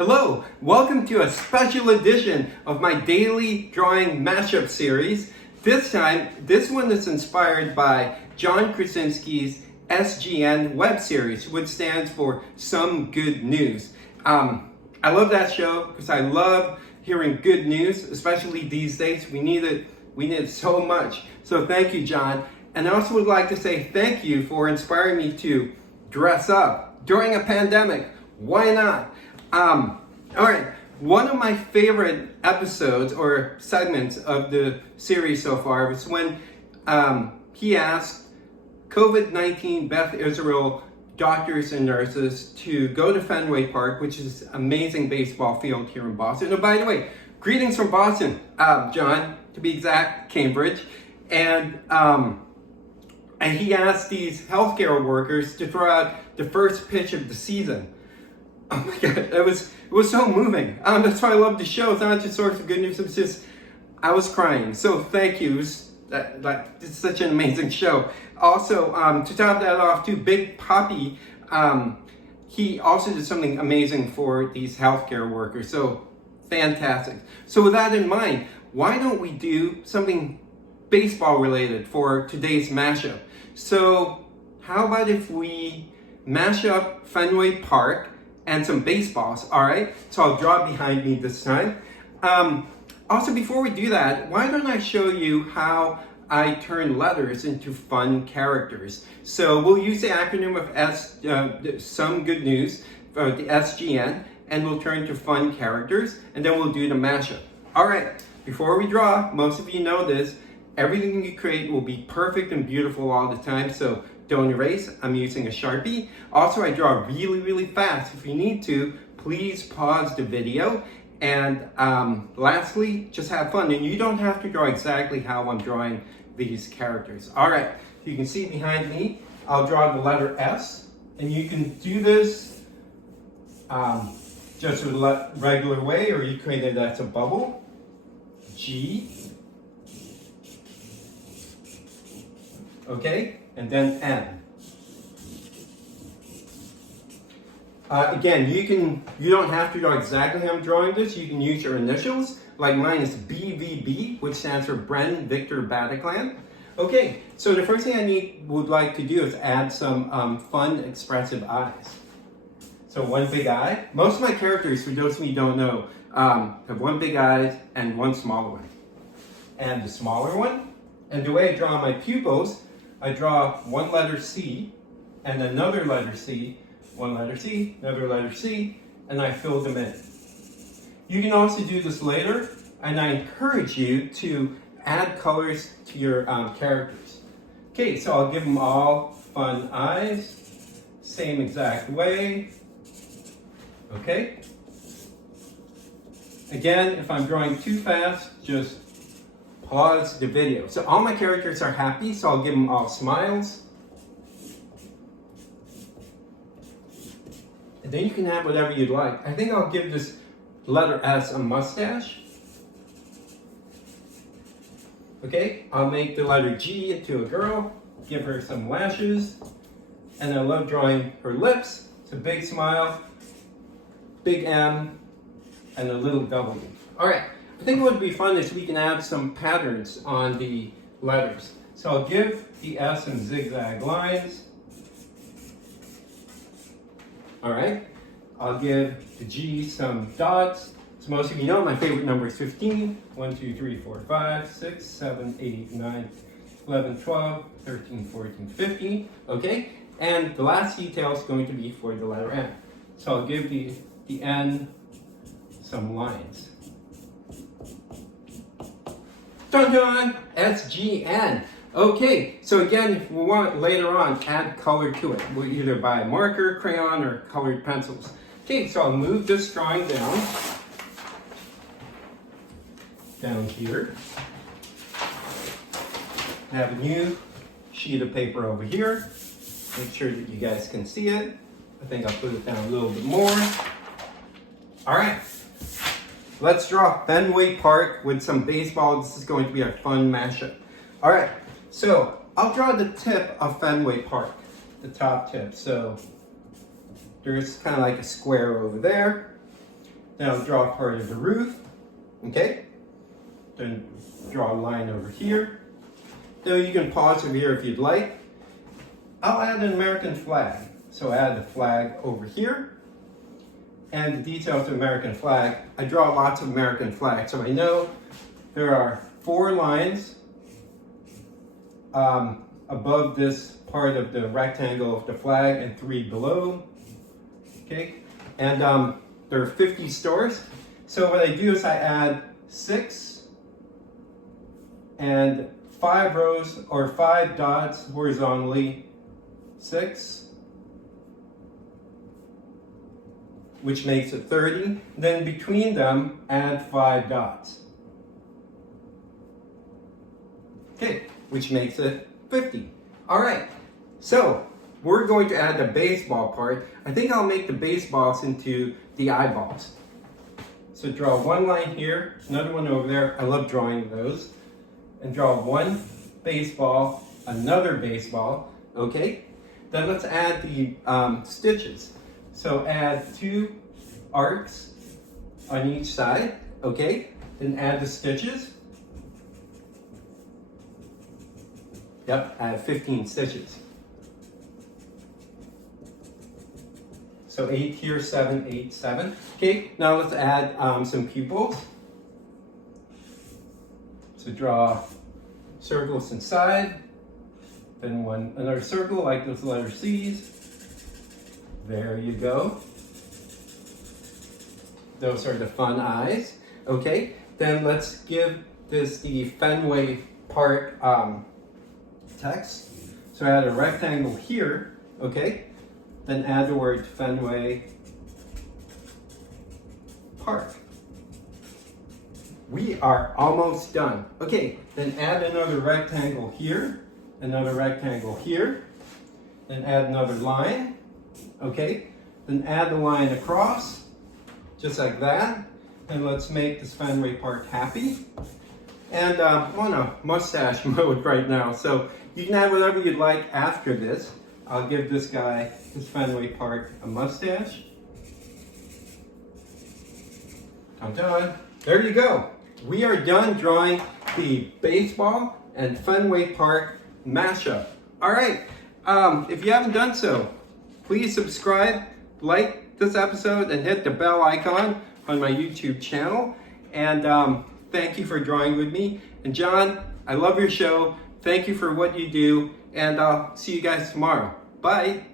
Hello, welcome to a special edition of my daily drawing mashup series. This time, this one is inspired by John Krasinski's SGN web series, which stands for Some Good News. I love that show because I love hearing good news, especially these days. We need it so much. So thank you, John. And I also would like to say thank you for inspiring me to dress up during a pandemic. Why not? All right, one of my favorite episodes or segments of the series so far was when he asked COVID-19 Beth Israel doctors and nurses to go to Fenway Park, which is an amazing baseball field here in Boston. Oh, by the way, greetings from Boston, John, to be exact, Cambridge. And he asked these healthcare workers to throw out the first pitch of the season. Oh my God, it was so moving. That's why I love the show. It's not just source of good news. It's just, I was crying. So thank you. It's such an amazing show. Also, to top that off too, Big Poppy, he also did something amazing for these healthcare workers. So fantastic. So with that in mind, why don't we do something baseball related for today's mashup? So how about if we mash up Fenway Park and some baseballs, all right? So I'll draw behind me this time. Also, before we do that, why don't I show you how I turn letters into fun characters? So we'll use the acronym of Some Good News, the SGN, and we'll turn to fun characters, and then we'll do the mashup. All right, before we draw, most of you know this, everything you create will be perfect and beautiful all the time, so don't erase. I'm using a Sharpie. Also, I draw really, really fast. If you need to, please pause the video. And lastly, just have fun. And you don't have to draw exactly how I'm drawing these characters. All right, you can see behind me, I'll draw the letter S. And you can do this just the regular way, or you create it as a bubble. G. Okay, and then N. Again, you don't have to draw exactly how I'm drawing this. You can use your initials. Like mine is BVB, which stands for Bren Victor Bataclan. Okay, so the first thing I would like to do is add some fun, expressive eyes. So one big eye. Most of my characters, for those of you who don't know, have one big eye and one smaller one. And the smaller one, and the way I draw my pupils, I draw one letter C and another letter C, one letter C, another letter C, and I fill them in. You can also do this later, and I encourage you to add colors to your characters. Okay, so I'll give them all fun eyes, same exact way. Okay. Again, if I'm drawing too fast, just pause the video. So all my characters are happy, so I'll give them all smiles. And then you can add whatever you'd like. I think I'll give this letter S a mustache. Okay, I'll make the letter G into a girl, give her some lashes. And I love drawing her lips. It's a big smile, big M, and a little W. All right. I think what would be fun is we can add some patterns on the letters. So I'll give the S some zigzag lines. All right. I'll give the G some dots. So most of you know my favorite number is 15. 1, 2, 3, 4, 5, 6, 7, 8, 9, 11, 12, 13, 14, 15. Okay. And the last detail is going to be for the letter N. So I'll give the N some lines. Dun dun! SGN. Okay, so again, if we want later on, add color to it. We'll either buy a marker, crayon, or colored pencils. Okay, so I'll move this drawing down here. I have a new sheet of paper over here. Make sure that you guys can see it. I think I'll put it down a little bit more. All right. Let's draw Fenway Park with some baseball. This is going to be a fun mashup. All right, so I'll draw the tip of Fenway Park, the top tip. So there's kind of like a square over there. Then I'll draw part of the roof. Okay? Then draw a line over here. Then you can pause over here if you'd like. I'll add an American flag. So add the flag over here. And the details of the American flag. I draw lots of American flags. So I know there are 4 lines above this part of the rectangle of the flag and 3 below. Okay? And there are 50 stores. So what I do is I add 6 and 5 rows or 5 dots horizontally. 6, which makes it 30. Then between them, add 5 dots. Okay, which makes it 50. All right, so we're going to add the baseball part. I think I'll make the baseballs into the eyeballs. So draw one line here, another one over there. I love drawing those. And draw one baseball, another baseball, okay? Then let's add the stitches. So add 2 arcs on each side, okay? Then add the stitches. Yep, I have 15 stitches. So 8 here, 7, 8, 7. Okay, now let's add some pupils. So draw circles inside, then another circle like those letter C's. There you go. Those are the fun eyes. Okay, then let's give this the Fenway Park text. So add a rectangle here, okay? Then add the word Fenway Park. We are almost done. Okay, then add another rectangle here, another rectangle here, then add another line, okay? Then add the line across, just like that. And let's make this Fenway Park happy. And I'm on a mustache mode right now, so you can add whatever you'd like after this. I'll give this guy, this Fenway Park, a mustache. Dun-dun. There you go. We are done drawing the baseball and Fenway Park mashup. All right, if you haven't done so, please subscribe, like this episode, and hit the bell icon on my YouTube channel. And thank you for drawing with me. And John, I love your show. Thank you for what you do. And I'll see you guys tomorrow. Bye.